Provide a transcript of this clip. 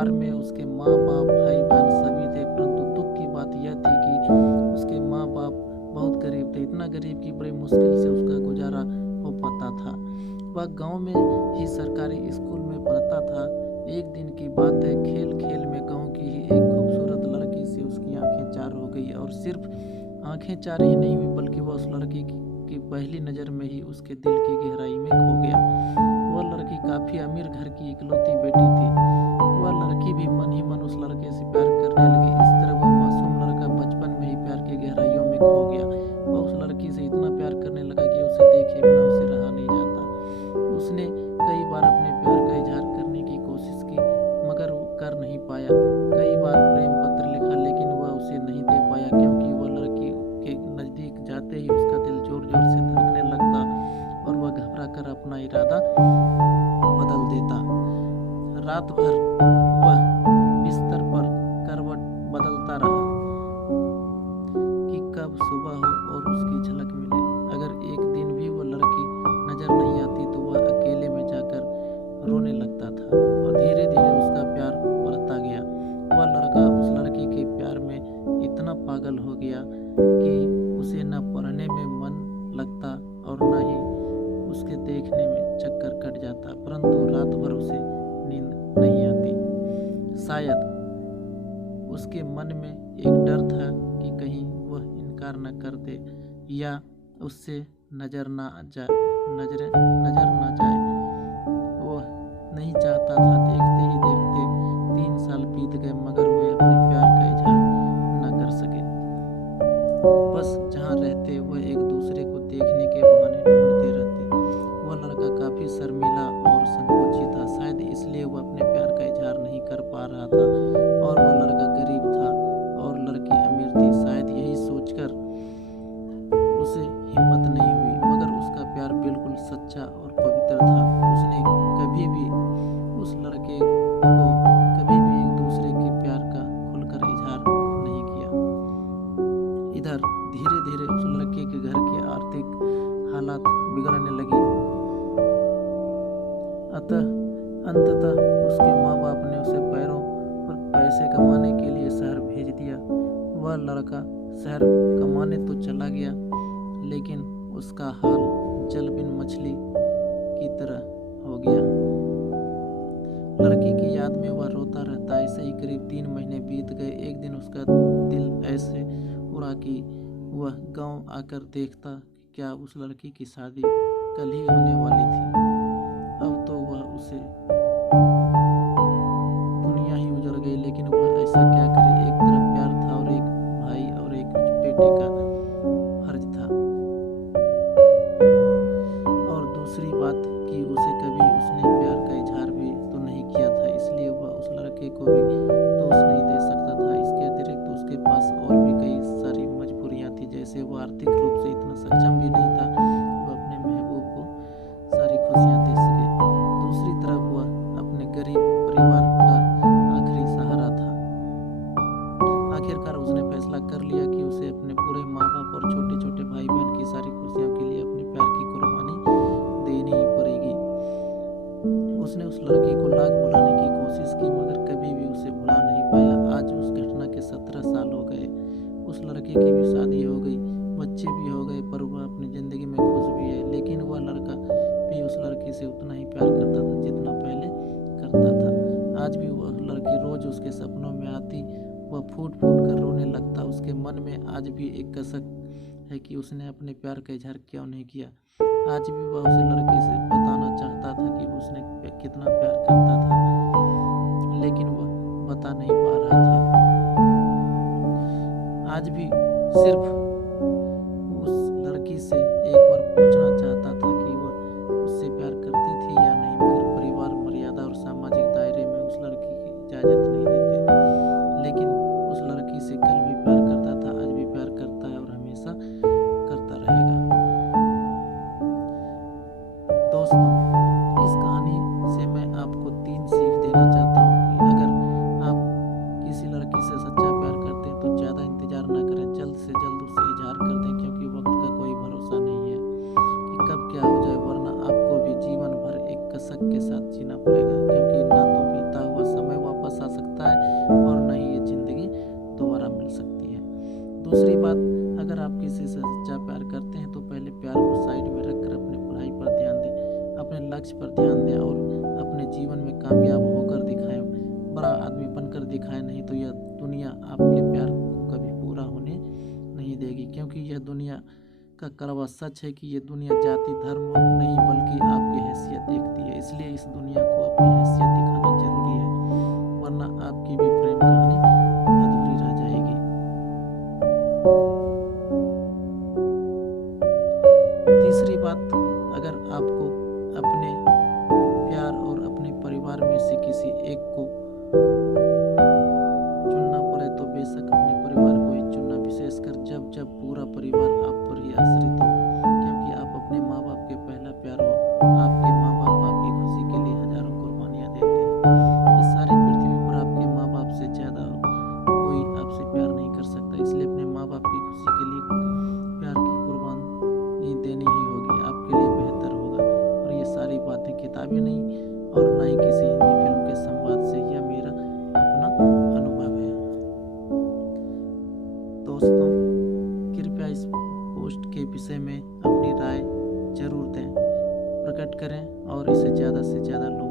परिवार में उसके माँ बाप भाई बहन सभी थे, परंतु दुख की बात यह थी कि उसके माँ बाप बहुत गरीब थे, इतना गरीब कि बड़ी मुश्किल से उसका गुजारा हो पाता था। वह गांव में ही सरकारी स्कूल में पढ़ता था। एक दिन की बात है, खेल खेल में गांव की ही एक खूबसूरत लड़की से उसकी आंखें चार हो गई, और सिर्फ आंखें चार ही नहीं हुई बल्कि वह उस लड़की की पहली नज़र में ही उसके दिल की गहराई में खो गया। वह लड़की काफ़ी अमीर घर की इकलौती बेटी थी। वह लड़की भी मन ही मन उस लड़के से प्यार करने लगी। इस तरह वह मासूम लड़का बचपन में ही प्यार की गहराइयों में खो गया। वह उस लड़की से इतना प्यार करने लगा कि उसे देखे बिना उसे रहा नहीं जाता। उसने कई बार अपने प्यार का इजहार करने की कोशिश की, मगर वो कर नहीं पाया। कई बार प्रेम पत्र लिखा, लेकिन वह उसे नहीं दे पाया, क्योंकि वह लड़की के नज़दीक जाते ही उसका दिल जोर जोर से धड़कने लगता और वह घबरा कर अपना इरादा बदल देता। रात भर वह बिस्तर पर करवट बदलता रहा कि कब सुबह हो और उसकी झलक मिले। अगर एक दिन भी वो लड़की नजर नहीं आती तो वह अकेले में जाकर रोने लगता था, और धीरे धीरे उसका प्यार बढ़ता गया। वह लड़का उस लड़की के प्यार में इतना पागल हो गया कि उसे न पढ़ने में मन लगता और न ही उसके देखने में चक्कर कट जाता, परंतु रात भर उसे नींद नहीं आती। शायद उसके मन में एक डर था कि कहीं वह इनकार न कर दे या उससे नजर ना जाए। वह नहीं चाहता था। देखते ही देखते 3 साल बीत गए, मगर वे अपने प्यार का इजहार न कर सके। बस जहाँ रहते वह एक दूसरे को देखने के बहाने ढूंढते रहते। वह लड़का काफी शर्मीला और संकोची था, शायद इसलिए वह अपने प्यार का इजहार नहीं कर पा रहा था। और वह लड़का गरीब था और लड़की अमीर थी, शायद यही सोचकर उसे हिम्मत नहीं हुई, मगर उसका प्यार बिल्कुल सच्चा और पवित्र था। उसने कभी भी उस लड़के को कभी भी एक दूसरे के प्यार का खुलकर इजहार नहीं किया। इधर धीरे धीरे उस लड़के के घर की आर्थिक हालात बिगड़ने लगी। अंततः उसके माँ बाप ने उसे पैरों पर पैसे कमाने के लिए शहर भेज दिया। वह लड़का शहर कमाने तो चला गया, लेकिन उसका हाल जल बिन मछली की तरह हो गया। लड़की की याद में वह रोता रहता। ऐसे ही करीब 3 महीने बीत गए। एक दिन उसका दिल ऐसे उड़ा कि वह गांव आकर देखता कि क्या उस लड़की की शादी कल ही होने वाली थी। अब तो वह उसे दुनिया ही उजड़ गई, लेकिन वह ऐसा क्या करे। एक तरफ प्यार था और एक भाई और एक बेटे का फर्ज था, और दूसरी बात कि उसे कभी उसने प्यार का इजहार भी तो नहीं किया था, इसलिए वह उस लड़के को भी दोष नहीं दे सकता था। इसके अतिरिक्त उसके पास और भी कई सारी मजबूरियां थी, जैसे वह आर्थिक रूप से इतना सक्षम भी नहीं था वह अपने महबूब को सारी खुशियां दे सके। दूसरी तरफ वह अपने गरीब परिवार का आखिरी सहारा था। आखिरकार उसने फैसला कर लिया कि उसे अपने पूरे माँ बाप और छोटे छोटे भाई बहन की सारी खुशियों के लिए अपने प्यार की कुर्बानी देनी ही पड़ेगी। उसने उस लड़की को लाख भुलाने की कोशिश की, मगर कभी भी उसे भुला नहीं पाया। आज उस घटना के 17 साल हो गए। उस लड़के की भी शादी हो गई, बच्चे भी हो गए, पर वह अपनी जिंदगी में खुश भी है। लेकिन वह लड़का भी उस लड़की से उतना ही प्यार करता था जितना पहले करता था। आज भी वह लड़की रोज उसके सपनों में आती, वह फूट फूट कर रोने लगता। उसके मन में आज भी एक कसक है कि उसने अपने प्यार का इजहार क्यों नहीं किया। आज भी वह उस लड़की से बताना चाहता था कि उसने कितना प्यार करता था, लेकिन वह बता नहीं पा रहा था। आज भी सिर्फ उस लड़की से एक बार पूछना चाहता था कि वह उससे प्यार करती थी या नहीं, मगर परिवार, मर्यादा और सामाजिक दायरे में उस लड़की की इजाज़त नहीं देते। लेकिन उस लड़की से कल भी प्यार करता था, आज भी प्यार करता है और हमेशा करता रहेगा। दोस्तों, इस कहानी से मैं आपको 3 सीख देना चाहता हूँ कि अगर आप किसी लड़की से सच्चा प्यार करते हैं तो ज़्यादा इंतजार ना करें, जल्द से जल्द उससे इजहार कर दें, क्योंकि वक्त का कोई भरोसा नहीं है कि कब क्या हो जाए, वरना आपको भी जीवन भर एक कसक के साथ जीना पड़ेगा, क्योंकि ना तो बीता हुआ समय वापस आ दूसरी बात, अगर आप किसी से सच्चा प्यार करते हैं तो पहले प्यार को साइड में रखकर अपनी पढ़ाई पर ध्यान दें, अपने लक्ष्य पर ध्यान दें और अपने जीवन में कामयाब होकर दिखाएं, बड़ा आदमी बनकर दिखाएं। नहीं तो यह दुनिया आपके प्यार को कभी पूरा होने नहीं देगी, क्योंकि यह दुनिया का कड़वा सच है कि ये दुनिया जाति धर्म नहीं बल्कि आपकी हैसियत देखती है। इसलिए इस दुनिया को अपनी हैसियत दिखाना जरूरी है, वरना आपकी भी प्रेम कहानी अधूरी रह जाएगी। तीसरी बात, अगर आपको अपने प्यार और अपने परिवार में से किसी एक को चुनना पड़े तो बेशक अपने परिवार को ही चुनना, विशेषकर जब जब पूरा परिवार आप पर ही आश्रित हो, क्योंकि आप अपने माँ बाप के पहला प्यार हो। आपके माँ बाप आपकी खुशी के लिए हजारों कुर्बानियाँ देते हैं। इस सारी पृथ्वी पर आपके माँ बाप से ज़्यादा कोई आपसे प्यार नहीं कर सकता, इसलिए अपने माँ बाप की खुशी के लिए प्यार की कुर्बानी देनी ही होगी, आपके लिए बेहतर होगा। और ये सारी बातें किताबें नहीं और ना ही किसी हिंदी फिल्म के संवाद से, यह मेरा अपना अनुभव है। दोस्तों, कृपया इस पोस्ट के विषय में अपनी राय जरूर दें, प्रकट करें और इसे ज़्यादा से ज़्यादा लोग